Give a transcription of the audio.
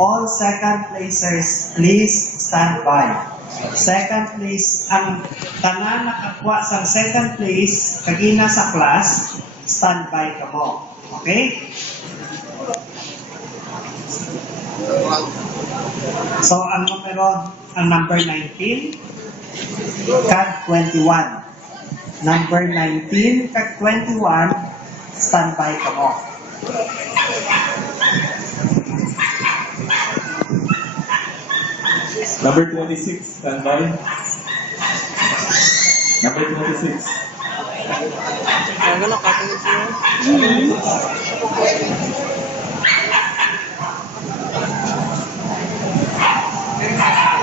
All second placers, please stand by. Second place, ang tanan nakakuha sa second place, kagina sa class, stand by ka mo. Okay? So, ang number 19, CAD 21. Number 19, CAD 21, stand by ka mo. Number 26, stand by. Number 26. Ano na,